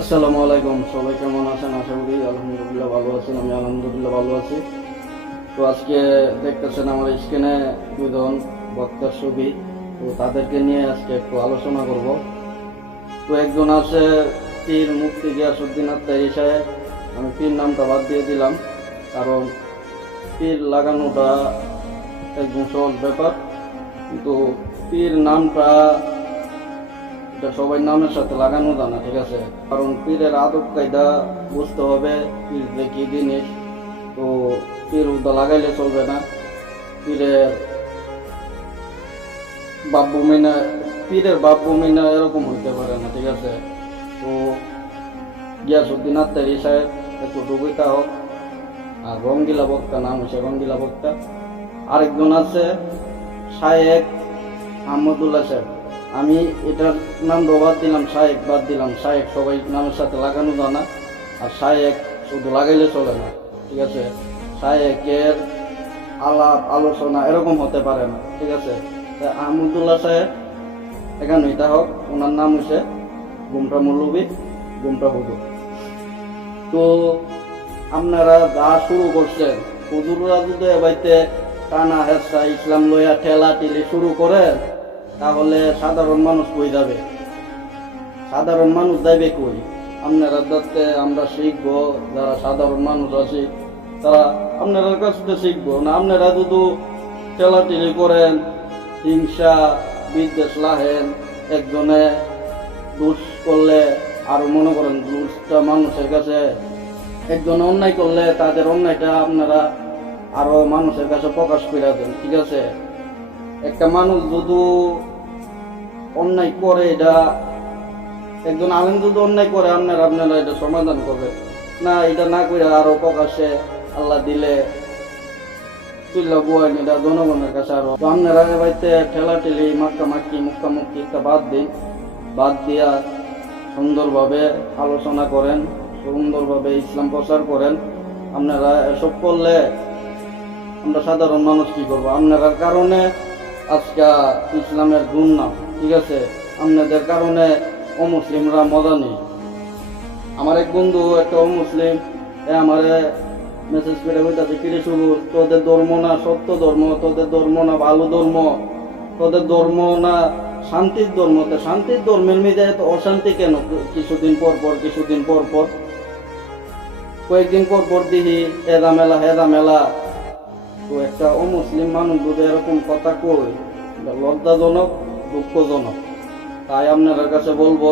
আসসালামু আলাইকুম, সবাই কেমন আছেন? আশা করি আলহামদুলিল্লাহ ভালো আছেন। আমি আলহামদুলিল্লাহ ভালো আছি। তো আজকে দেখতেছেন আমার স্ক্রিনে দুজন বক্তার ছবি। তো তাদেরকে নিয়ে আজকে একটু আলোচনা করব। তো একজন আছে পীর মুফতি গিয়াসউদ্দিন আত্মারি সাহেব। আমি পীর নামটা বাদ দিয়ে দিলাম, কারণ পীর লাগানোটা একদম সহজ ব্যাপার, কিন্তু পীর নামটা এটা সবাই নামের সাথে লাগানো যায় না, ঠিক আছে? কারণ পীরের আদব কায়দা বুঝতে হবে, পীর যে কি জিনিস। তো পীর উদ্দা লাগাইলে চলবে না। পীরের বাপ ভূমি না এরকম হইতে পারে না, ঠিক আছে? তো গিয়াসউদ্দিন আত্মারি সাহেব একটু ডুবিতা হোক। আর রঙ্গিলা বক্তা, নাম হচ্ছে রঙ্গিলা বক্তা। আরেকজন আছে শায়েক আহমদুল্লাহ সাহেব। আমি এটার নাম বাদ দিলাম, শায়েক বাদ দিলাম। শায়েক সবাই নামের সাথে লাগানো যায় না, আর শায়েক শুধু লাগাইলে চলে না, ঠিক আছে? শায়েকের আলাপ আলোচনা এরকম হতে পারে না, ঠিক আছে? আহমদুল্লাহ সাহেব এখানে এটা হোক, ওনার নাম হচ্ছে গুমটা মৌলবী, গুমটা হুজুর। তো আপনারা যা শুরু করছেন, হুজুররা যদি এবাইতে টানা হেসা ইসলাম লইয়া ঠেলা টিলি শুরু করে, তাহলে সাধারণ মানুষ কই যাবে? সাধারণ মানুষ যাবে কই? আপনারা যাতে আমরা শিখবো, যারা সাধারণ মানুষ আছি তারা আপনারা কাছ থেকে শিখবো না। আপনারা যদি ঠেলাটিলি করেন, হিংসা বিদ্বেষ লাহেন, একজনে দোষ করলে আরো মনে করেন দোষটা মানুষের কাছে, একজন অন্যায় করলে তাদের অন্যায়টা আপনারা আরো মানুষের কাছে প্রকাশ করে দেন, ঠিক আছে? একটা মানুষ যদি অন্যায় করে, এটা একজন আলেম যদি অন্যায় করে, আপনারা এটা সমাধান করবে না। এটা না করে আরো প্রকাশে আল্লাহ দিলে তুল্লা বুয়ান, এটা জনগণের কাছে আরো। তো আপনারা এবাইতে ঠেলাঠেলি মাক্কামাক্কি মুক্কামুক্কি বাদ দিয়া সুন্দরভাবে আলোচনা করেন, সুন্দরভাবে ইসলাম প্রচার করেন। আপনারা এসব করলে আমরা সাধারণ মানুষ কি করবো? আপনার কারণে আজকে ইসলামের দুর্নাম, ঠিক আছে? আপনাদের কারণে অমুসলিমরা মজা নেই। আমার এক বন্ধু একটা অমুসলিম, আমারে মেসেজ করে বলতেছে, কিরে শুরু, তোদের ধর্ম না সত্য ধর্ম, তোদের ধর্ম না ভালো ধর্ম, তোদের ধর্ম না শান্তির ধর্ম? তো শান্তির ধর্মের মেয়েদের এত অশান্তি কেন? কিছুদিন পর পর কয়েকদিন পর দিহি হেদা মেলা। তো একটা অমুসলিম মানুষ যদি এরকম কথা কই, লজ্জাজনক, দুঃখজনক। তাই আপনার কাছে বলবো,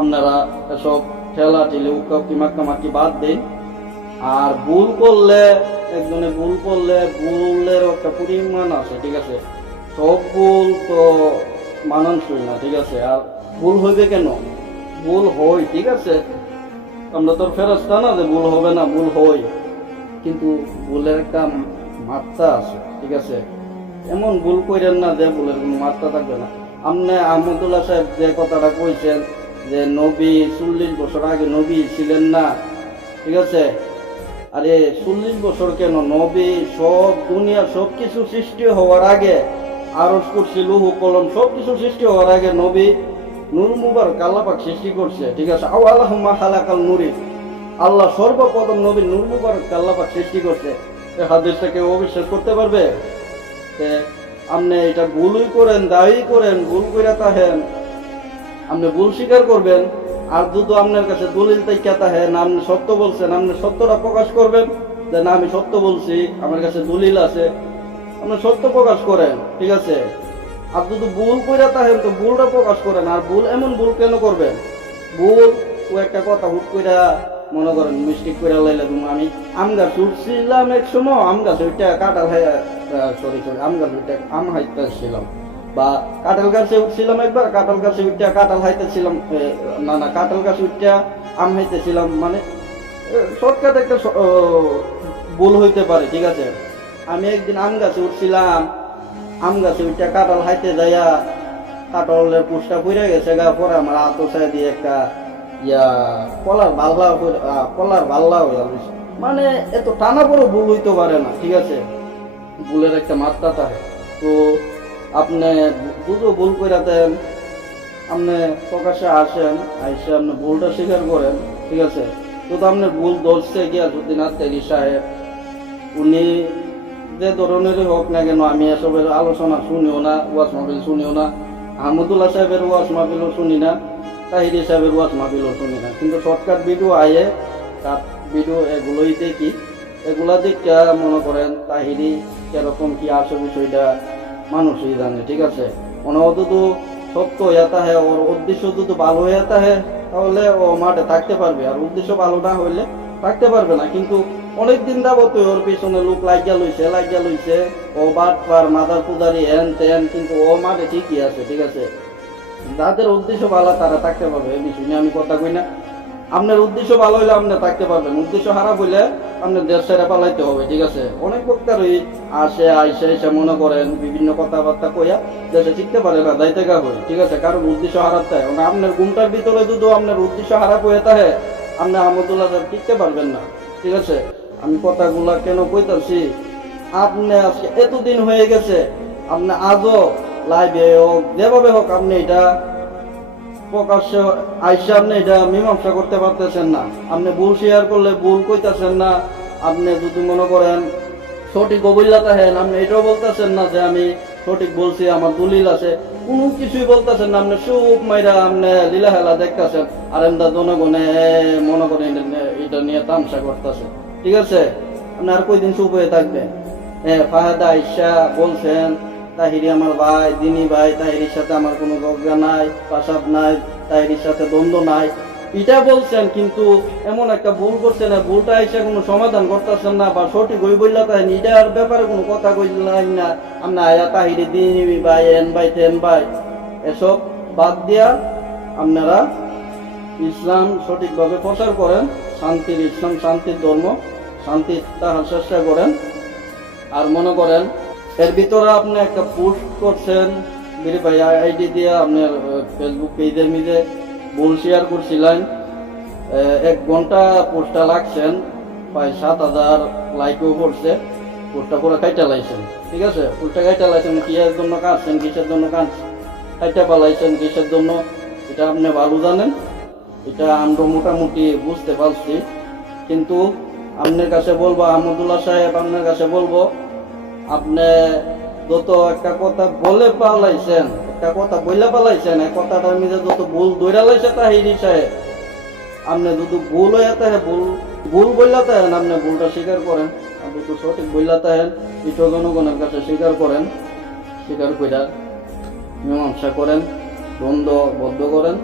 আপনারা এসব ঠেলা ঠেলে উক্কি মাক্কামাক্কি বাদ দিন। আর ভুল করলে, একজনে ভুল করলে ভুলের একটা পরিমাণ আছে, ঠিক আছে? সব ভুল তো মানানসই না, ঠিক আছে? আর ভুল হইবে কেন? ভুল হয়, ঠিক আছে? আমরা তো ফেরস্তা না যে ভুল হবে না, ভুল হয়, কিন্তু ভুলের একটা মাত্রা আছে, ঠিক আছে? এমন ভুল করেন না যে ভুলের কোনো মাত্রা থাকবে না। আপনি আহমদুল্লাহ সাহেব যে কথাটা কইছেন যে নবী 40 বছর আগে নবী ছিলেন না, ঠিক আছে? আরে 40 বছর কেন? নবী সব দুনিয়া সব কিছু সৃষ্টি হওয়ার আগে, আরশ কুরসি লৌহ কলম সব কিছু সৃষ্টি হওয়ার আগে নবী নূর মুবারক আল্লাহ পাক সৃষ্টি করছে, ঠিক আছে? আল্লাহুম্মা খালাকাল নূরি, আল্লাহ সর্বপ্রথম নবী নূর মুবারক আল্লাহ পাক সৃষ্টি করছে। হাদিসটা কেউ অবিশ্বাস করতে পারবে? আপনি এটা ভুলই করেন, দায়ী করেন, ভুল করে তাহেন, আপনি ভুল স্বীকার করবেন। আর যদি আপনার কাছে দলিল তাইকা তাহেন, আপনি সত্য বলছেন, আপনি সত্যটা প্রকাশ করবেন যে না আমি সত্য বলছি, আমার কাছে দলিল আছে, আপনি সত্য প্রকাশ করেন, ঠিক আছে? আর যদি ভুল করে তাহেন তো ভুলটা প্রকাশ করেন। আর ভুল এমন ভুল কেন করবেন? ভুল ও একটা কথা হুট করে মনে করেন মিস্টেক করে লাইলে, আমি আম গাছ উঠছিলাম এক সময়, আম গাছ ওইটা কাঁঠাল আম গাছ ওইটা আম হাইতেছিলাম, বা কাঁঠাল গাছে উঠছিলাম একবার, কাঁঠাল গাছে উঠটা কাঁঠাল হাইতেছিলাম, না কাঁঠাল গাছ উঠটা আম হাইতেছিলাম, মানে শর্টকাট একটা ভুল হইতে পারে, ঠিক আছে? আমি একদিন আম গাছে উঠছিলাম, আম গাছে উঠটা কাঁঠাল হাইতে যাইয়া কাঁঠালের পুষটা পড়ে গেছে গা, পরে আমার আতসায় দিয়ে একটা কলার বাল্লা হয়ে যাবে। মানে এত টানা বড় ভুল হইতে পারে না, ঠিক আছে? ভুলের একটা মাত্রা থাকে। তো আপনি দুটো ভুল করে দেন, আপনি প্রকাশ্যে আসেন, আইসে আপনি ভুলটা স্বীকার করেন, ঠিক আছে। তো আপনার ভুল ধরছে গিয়াসউদ্দিন আত্তারি সাহেব, উনি যে ধরনেরই হোক না কেন, আমি এসবের আলোচনা শুনিও না, ওয়াজ মাহফিল শুনিও না, আহমদুল্লাহ সাহেবের ওয়াজ মাহফিলও শুনি না, তাহিরি সাহেবের ওয়াজ মাহফিলও শুনি না, কিন্তু শর্টকাট ভিডিও আয়ে কাট ভিডিও এগুলোই দেখি। এগুলা দেখে মনে করেন তাহিরি কিরকম কি আসে বিষয়টা মানুষই জানে, ঠিক আছে। মনে হতো তো সত্য হইয়াতা হ্যাঁ, ওর উদ্দেশ্য যদি ভালো হইয়াতা হ্যাঁ, তাহলে ও মাঠে থাকতে পারবে, আর উদ্দেশ্য ভালো না হইলে থাকতে পারবে না। কিন্তু অনেকদিন যাবত ওর পিছনে লোক লাগিয়া লইছে, ও বাটপার মাদার পূজারি হেন তেন, কিন্তু ও মাঠে ঠিকই আছে, ঠিক আছে। যাদের উদ্দেশ্য ভালো তারা থাকতে পারবে, এই বিষয় নিয়ে আমি কথা কই না। আপনার উদ্দেশ্য ভালো হইলে আপনি থাকতে পারবেন, উদ্দেশ্য খারাপ হইলে আপনার দেশ ছেড়ে পালাইতে হবে, ঠিক আছে। অনেক বক্তারই আইসে মনে করেন বিভিন্ন কথাবার্তা কইয়া দেশে শিখতে পারে না, যাইতে গা হয়, ঠিক আছে, কারণ উদ্দেশ্য খারাপ থাকে। আপনার ঘুমটার ভিতরে যদি আপনার উদ্দেশ্য খারাপ হয়ে থাকে, আপনি আহমদুল্লাহ সাহেব টিকতে পারবেন না, ঠিক আছে। আমি কথাগুলা কেন কইতাছি, আপনি আজকে এতদিন হয়ে গেছে, আপনি আজও লাইভে হোক যেভাবে হোক আপনি এটা প্রকাশ্যে আইসা আপনি এটা মীমাংসা করতে পারতেছেন না। আপনি ভুল শেয়ার করলে ভুল কইতাছেন না, আপনি যদি মনে করেন সঠিক অবৈল্যতা হেন, আপনি এটাও বলতেছেন না যে আমি সঠিক বলছি, আমার দলিল আছে, কোনো কিছুই বলতেছেন না। আপনি সুপ মাইরা আপনি লীলা হেলা দেখতেছেন, আর এমদা জনগণে মনে করেন এটা নিয়ে তামসা করতেছে, ঠিক আছে। আপনি আর কয়দিন চুপ হয়ে থাকবেন? ফাহাদা আইসা বলছেন তাহিরি আমার ভাই, দিনী ভাই, তাহিরির সাথে আমার কোনো ঝগড়া নাই, প্রাসাদ নাই, তাহিরির সাথে দ্বন্দ্ব নাই, এটা বলছেন, কিন্তু এমন একটা ভুল করছেন, ভুলটা এসে কোনো সমাধান করতেছেন না, বা সঠিক হই বললা তাই এটার ব্যাপারে কোনো কথা কইলেন না। আমরা আয়া তাহিরি দিনী ভাই, এন ভাই, তেন ভাই, এসব বাদ দিয়া আপনারা ইসলাম সঠিকভাবে প্রচার করেন, শান্তির ইসলাম, শান্তির ধর্ম, শান্তির তাহার চেষ্টা করেন। আর মনে করেন এর ভিতরে আপনি একটা পোস্ট করছেন ভাই আইডি দিয়ে, আপনার ফেসবুক পেজের মিজে ভুল শেয়ার করছিলেন, 1 ঘন্টা পোস্টটা লাগছেন, প্রায় 7,000 লাইকও করছে, পোস্টটা পুরো কাইটা লাইছেন, ঠিক আছে। পোস্টটা কাইটা লাইছেন, কিসের জন্য কাটছেন, কিসের জন্য কাইটা পালাইছেন, কিসের জন্য, এটা আপনি ভালো জানেন, এটা আমরা মোটামুটি বুঝতে পারছি। কিন্তু আপনার কাছে বলবো, আহমদুল্লাহ সাহেব আপনার কাছে বলবো, আপনি যত একটা কথা বলে পালাইছেন, একটা কথা বইলে পালাইছেন, এই কথাটার মধ্যে যত ভুল ধরে লাইছে তাহিরি সাহেব, আপনি যদি ভুল হয়ে থাকে, ভুল বললা তাহেন, আপনি ভুলটা স্বীকার করেন, আপনি তো সঠিক বললা তাহেন, এটা জনগণের কাছে স্বীকার করেন, স্বীকার কইরা মীমাংসা করেন, দ্বন্দ্ব বদ্ধ করেন,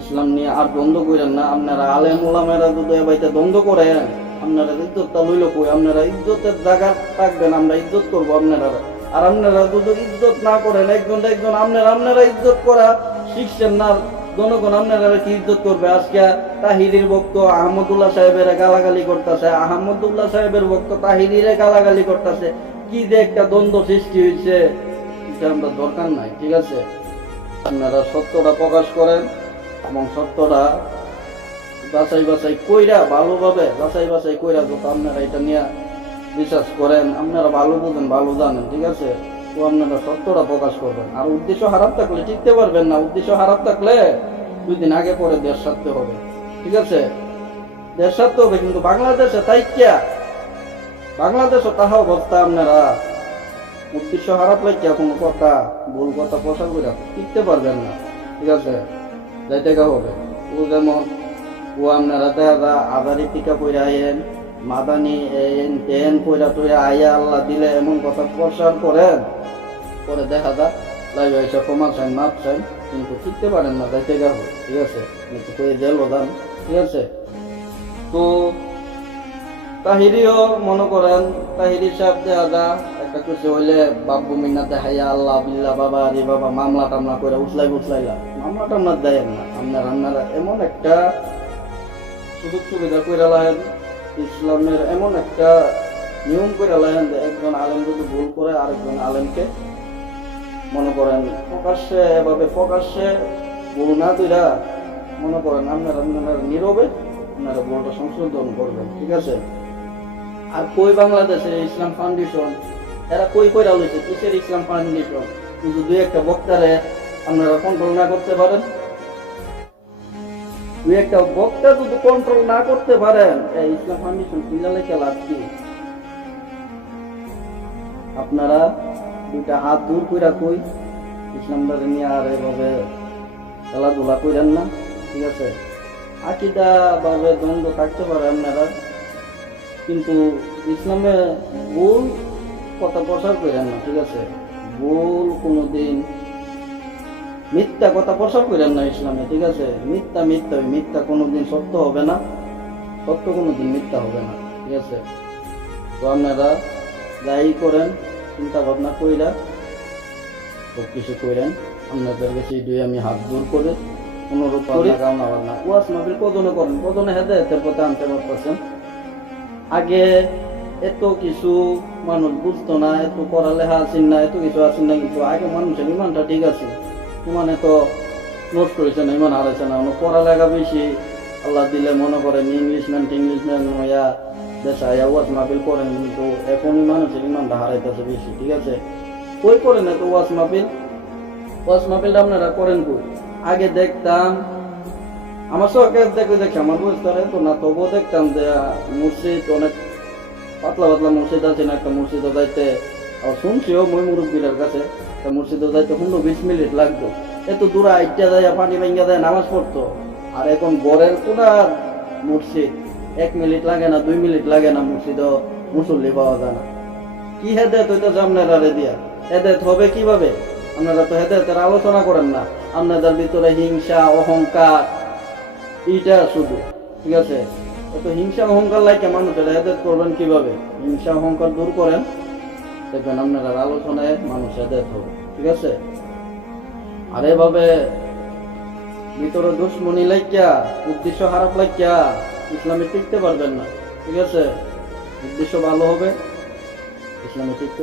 ইসলাম নিয়ে আর দ্বন্দ্ব করেন না। আপনারা আলেম ওলামেরা যদি এবাইতে দ্বন্দ্ব করেন, আপনারা ইজ্জতটা লইল কই, আপনারা ইজ্জতের জায়গা থাকবেন, আমরা ইজ্জত করবো আপনারা। আর আপনারা যদি ইজ্জত না করেন একজন আপনারা ইজ্জত করা শিখছেন না, জনগণ আপনারা কি ইজ্জত করবে? আজকে তাহিরির ভক্ত আহমদুল্লাহ সাহেবের গালাগালি করতেছে, আহমদুল্লাহ সাহেবের ভক্ত তাহিরির গালাগালি করতেছে, কি যে একটা দ্বন্দ্ব সৃষ্টি হয়েছে, এটা আমরা দরকার নাই, ঠিক আছে। আপনারা সত্যটা প্রকাশ করেন এবং সত্যটা বাছাই কইরা, ভালোভাবে বাছাই কইরা, যত আপনারা এটা নিয়ে বিশ্বাস করেন, আপনারা ভালো বুঝেন, ভালো জানেন, ঠিক আছে, তো আপনারা সত্যটা প্রকাশ করবেন। আর উদ্দেশ্য খারাপ থাকলে টিকতে পারবেন না, উদ্দেশ্য খারাপ থাকলে 2 দিন আগে পরে দেশ ছাড়তে হবে, ঠিক আছে, দেশ ছাড়তে হবে। কিন্তু বাংলাদেশে তাইকিয়া, বাংলাদেশে তাহা অবস্থা, আপনারা উদ্দেশ্য খারাপ লাগিয়া কোনো কথা, ভুল কথা প্রচার করে টিকতে পারবেন না, ঠিক আছে, যাইতে হবে। ও যেমন ও আপনারা দেখা আদারি টিকা পইরা আইন, মাদানি তেন পইরা টইরা আইয়া আল্লাহ দিলে এমন কথা প্রচার করেন, পরে দেখা যায় লাইভ এসে ক্ষমা চান, মাপ চান, কিন্তু টিকতে পারেন না, যাইতে হবে, ঠিক আছে, কিন্তু কই জেলও যান, ঠিক আছে। তো তাহিরিও মনে করেন, তাহিরি সাহেব দেখা যায় একটা কিছু হইলে বাব্বু মিন্না দেখাইয়া আল্লাহ বিল্লাহ বাবা রে বাবা মামলা টামলা করে উছলাইলা, মামলা টামলা দেয় না। আপনারা এমন একটা সুযোগ সুবিধা করে লাহেন, ইসলামের এমন একটা নিয়ম করে লাহেন যে একজন আলেম যদি ভুল করে আরেকজন আলেমকে মনে করেন প্রকাশ্যে ভুল না দিরা, মনে করেন আপনারা নীরবে আপনারা ভুলটা সংশোধন করবেন, ঠিক আছে। আর কই বাংলাদেশের ইসলাম ফাউন্ডেশন, এরা কই কইরা লইছে, কিসের ইসলাম ফাউন্ডেশন? কিন্তু 2-1 বক্তারে আপনারা কন্ট্রোল না করতে পারেন? দুই একটা বক্তা যদি কন্ট্রোল না করতে পারেন, এই ইসলাম ফাউন্ডেশন কিলালে খেলা কি? আপনারা দুইটা হাত দূর কইরা কই ইসলামটাকে নিয়ে আর এভাবে খেলাধুলা করেন না, ঠিক আছে? আকিদা ভাবে দ্বন্দ্ব থাকতে পারে আপনারা, কিন্তু ইসলামে ভুল কথা প্রচার করেন না, ঠিক আছে? ভুল কোনোদিন মিথ্যা কথা প্রচার করেন না ইসলামে, ঠিক আছে? মিথ্যা মিথ্যা মিথ্যা কোনোদিন সত্য হবে না, সত্য কোনোদিন মিথ্যা হবে না, ঠিক আছে? তো আপনারা যাই করেন চিন্তা ভাবনা কইরা সব কিছু করেন। আপনাদের কাছে এটাই আমি হাত দূর করে অনুরোধ করি। না ওয়াজ মাহফিল কজনে করেন, কজনে হেদায়েতের পথে আনতে পারতেছেন। আগে এত কিছু মানুষ বুঝতো না, এত পড়ালেখা আছেন না, এত কিছু আছেন না, কিন্তু আগে মানুষের ইমানটা ঠিক আছে, ইমানে তো নষ্ট হয়েছে না, ইমান হারাইছে না। পড়ালেখা বেশি, আল্লাহ দিলে মনে করেন ইংলিশম্যান হইয়া দেশাইয়া ওয়াজ মাহফিল করেন, কিন্তু এখনই মানুষের ইমানটা হারাইতেছে বেশি, ঠিক আছে? কই করেন এত ওয়াজ মাহফিল? ওয়াজ মাহফিলটা আপনারা করেন কই? আগে দেখতাম, আমার সরকার দেখে আমার বুঝতে তো না, তবুও দেখতাম যে মসজিদ অনেক পাতলা পাতলা মসজিদ আছে না, একটা মসজিদে যাইতে শুনছিও মই মুরব্বীদের কাছে একটা মসজিদে যাইতে 15-20 মিনিট লাগতো। এত দূরে আইটা যায়, পানি ভাঙ্গা যায়, নামাজ পড়তো। আর এখন বরের কোনা মসজিদ 1 মিনিট লাগে না, 2 মিনিট লাগে না, মসজিদও মুসল্লি পাওয়া যায় না। কি হেদায়েত হইতেছে আপনারা দিয়া? হেদায়েত হবে কিভাবে? আপনারা তো হেদায়েতের আলোচনা করেন না, আপনাদের ভিতরে হিংসা অহংকার এইটা শুধু, ঠিক আছে? এত হিংসা অহংকার লাগে মানুষের হেদায়েত করবেন কিভাবে? হিংসা অহংকার দূর করেন, দেখবেন আপনারা আলোচনায় মানুষ হেদায়েত হবে, ঠিক আছে? আর এভাবে ভিতরে দুশ্মনী লাগিয়া, উদ্দেশ্য খারাপ লাগিয়া ইসলামে টিকতে পারবেন না, ঠিক আছে? উদ্দেশ্য ভালো হবে, ইসলামে টিকতে